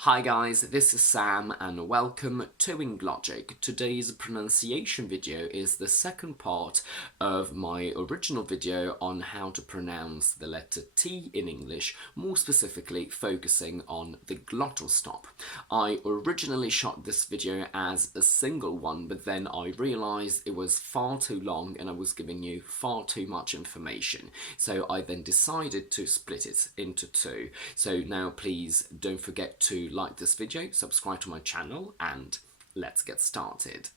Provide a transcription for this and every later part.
Hi guys, this is Sam and welcome to Logic. Today's pronunciation video is the second part of my original video on how to pronounce the letter T in English, more specifically focusing on the glottal stop. I originally shot this video as a single one, but then I realised it was far too long and I was giving you far too much information. So I then decided to split it into two. So now please don't forget to like this video, subscribe to my channel, and let's get started.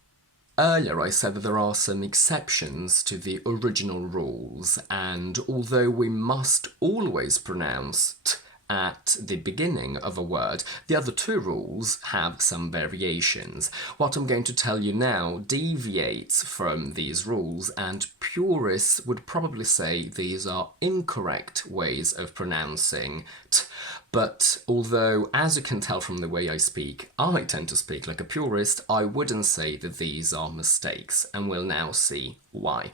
Earlier I said that there are some exceptions to the original rules, and although we must always pronounce t at the beginning of a word, the other two rules have some variations. What I'm going to tell you now deviates from these rules, and purists would probably say these are incorrect ways of pronouncing t. But although, as you can tell from the way I speak, I tend to speak like a purist, I wouldn't say that these are mistakes, and we'll now see why.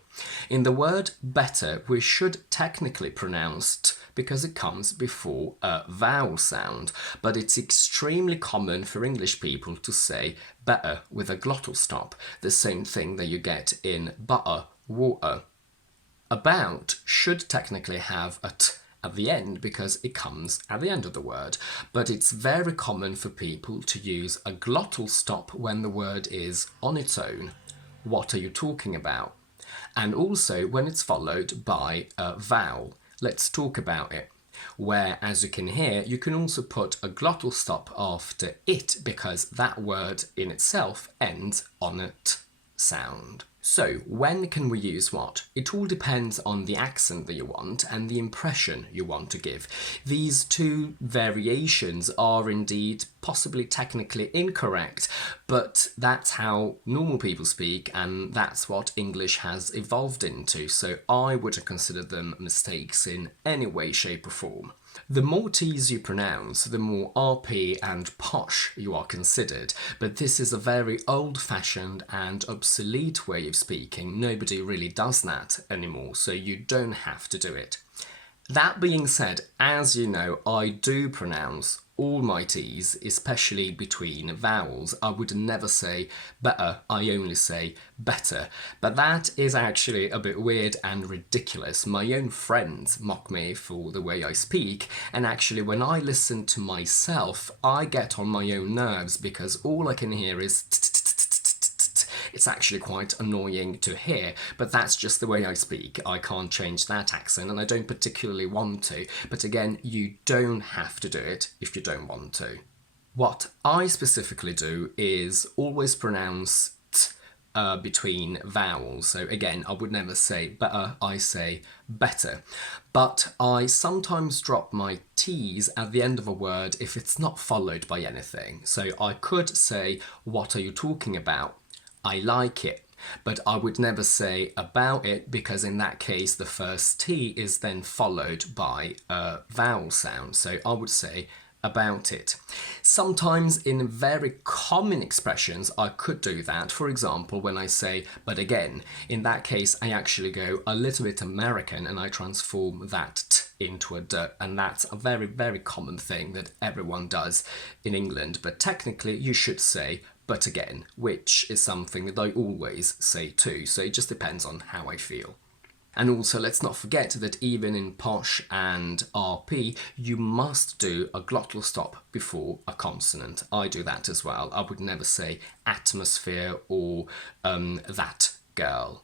In the word better, we should technically pronounce t because it comes before a vowel sound, but it's extremely common for English people to say better with a glottal stop, the same thing that you get in butter, water. About should technically have a t at the end because it comes at the end of the word, but it's very common for people to use a glottal stop when the word is on its own. What are you talking about? And also when it's followed by a vowel. Let's talk about it. Where, as you can hear, you can also put a glottal stop after it because that word in itself ends on a t sound. So, when can we use what? It all depends on the accent that you want and the impression you want to give. These two variations are indeed possibly technically incorrect, but that's how normal people speak and that's what English has evolved into, so I wouldn't consider them mistakes in any way, shape or form. The more T's you pronounce, the more RP and posh you are considered, but this is a very old-fashioned and obsolete way of speaking. Nobody really does that anymore, so you don't have to do it. That being said, as you know, I do pronounce all my T's, especially between vowels. I would never say better, I only say better. But that is actually a bit weird and ridiculous. My own friends mock me for the way I speak, and actually when I listen to myself, I get on my own nerves because all I can hear is it's actually quite annoying to hear, but that's just the way I speak. I can't change that accent and I don't particularly want to, but again, you don't have to do it if you don't want to. What I specifically do is always pronounce t between vowels. So again, I would never say better, I say better. But I sometimes drop my T's at the end of a word if it's not followed by anything. So I could say, what are you talking about? I like it, but I would never say about it because in that case the first T is then followed by a vowel sound, so I would say about it. Sometimes in very common expressions I could do that. For example, when I say but again, in that case I actually go a little bit American and I transform that t into a d, and that's a very, very common thing that everyone does in England, but technically you should say but again, which is something that I always say too, so it just depends on how I feel. And also let's not forget that even in posh and RP, you must do a glottal stop before a consonant. I do that as well. I would never say atmosphere or that girl.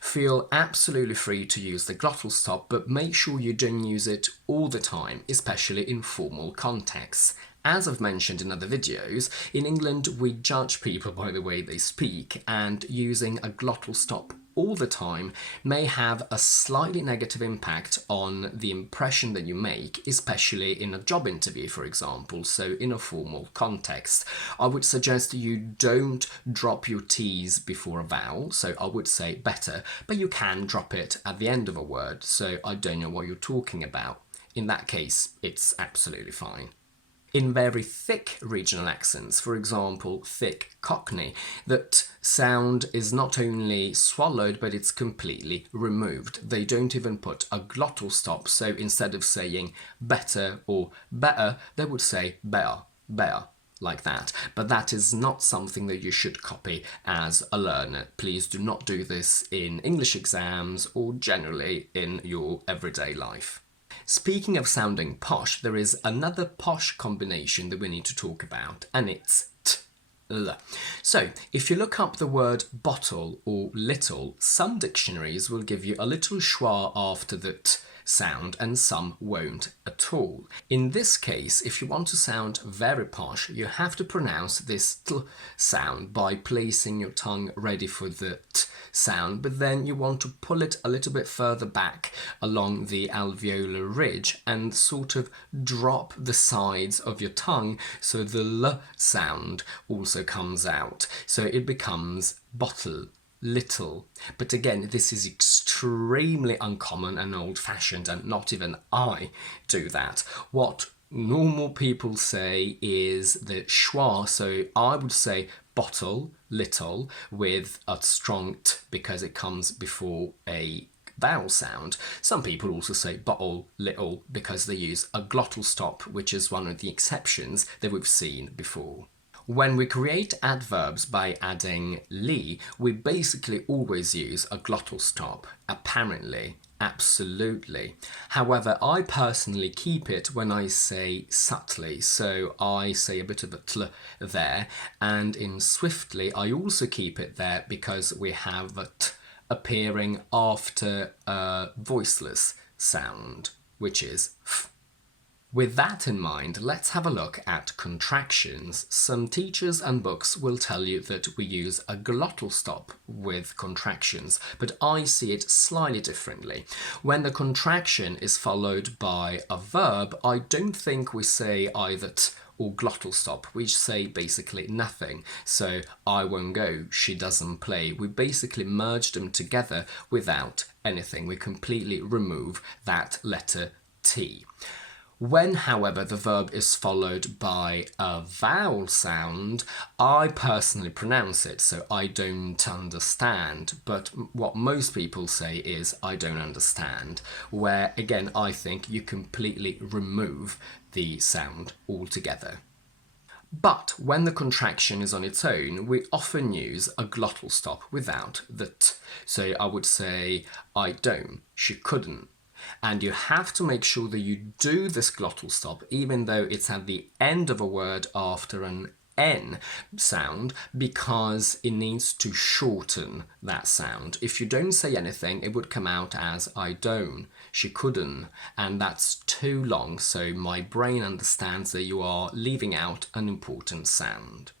Feel absolutely free to use the glottal stop, but make sure you don't use it all the time, especially in formal contexts. As I've mentioned in other videos, in England we judge people by the way they speak, and using a glottal stop all the time may have a slightly negative impact on the impression that you make, especially in a job interview, for example. So in a formal context, I would suggest you don't drop your T's before a vowel, so I would say better, but you can drop it at the end of a word, so I don't know what you're talking about. In that case, it's absolutely fine. In very thick regional accents, for example thick Cockney, that sound is not only swallowed but it's completely removed. They don't even put a glottal stop, so instead of saying better or better, they would say better, bear, like that. But that is not something that you should copy as a learner. Please do not do this in English exams or generally in your everyday life. Speaking of sounding posh, there is another posh combination that we need to talk about, and it's L. So, if you look up the word bottle or little, some dictionaries will give you a little schwa after the t sound and some won't at all. In this case, if you want to sound very posh, you have to pronounce this t sound by placing your tongue ready for the t sound, but then you want to pull it a little bit further back along the alveolar ridge and sort of drop the sides of your tongue so the l sound also comes out. So it becomes bottle, little. But again, this is extremely uncommon and old-fashioned, and not even I do that. What normal people say is the schwa, so I would say bottle, little, with a strong t because it comes before a vowel sound. Some people also say bottle, little, because they use a glottal stop, which is one of the exceptions that we've seen before. When we create adverbs by adding li, we basically always use a glottal stop, apparently, absolutely. However, I personally keep it when I say subtly, so I say a bit of a tl there, and in swiftly I also keep it there because we have a t appearing after a voiceless sound, which is f. With that in mind, let's have a look at contractions. Some teachers and books will tell you that we use a glottal stop with contractions, but I see it slightly differently. When the contraction is followed by a verb, I don't think we say either t or glottal stop. We say basically nothing. So, I won't go, she doesn't play. We basically merge them together without anything. We completely remove that letter T. When, however, the verb is followed by a vowel sound, I personally pronounce it, so I don't understand. But what most people say is, I don't understand, where, again, I think you completely remove the sound altogether. But when the contraction is on its own, we often use a glottal stop without the t. So I would say, I don't, she couldn't. And you have to make sure that you do this glottal stop even though it's at the end of a word after an N sound, because it needs to shorten that sound. If you don't say anything, it would come out as I don't, she couldn't, and that's too long, so my brain understands that you are leaving out an important sound.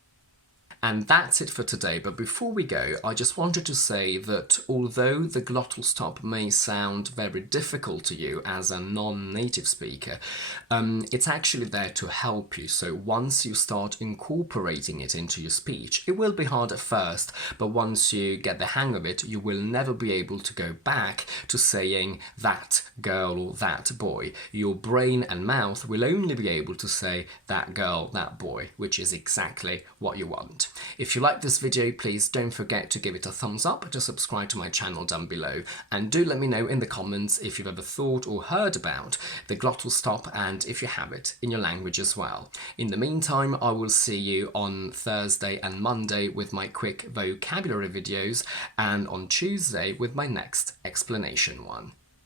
And that's it for today, but before we go, I just wanted to say that although the glottal stop may sound very difficult to you as a non-native speaker, it's actually there to help you. So once you start incorporating it into your speech, it will be hard at first, but once you get the hang of it, you will never be able to go back to saying that girl or that boy. Your brain and mouth will only be able to say that girl, that boy, which is exactly what you want. If you like this video, please don't forget to give it a thumbs up, to subscribe to my channel down below, and do let me know in the comments if you've ever thought or heard about the glottal stop and if you have it in your language as well. In the meantime, I will see you on Thursday and Monday with my quick vocabulary videos, and on Tuesday with my next explanation one.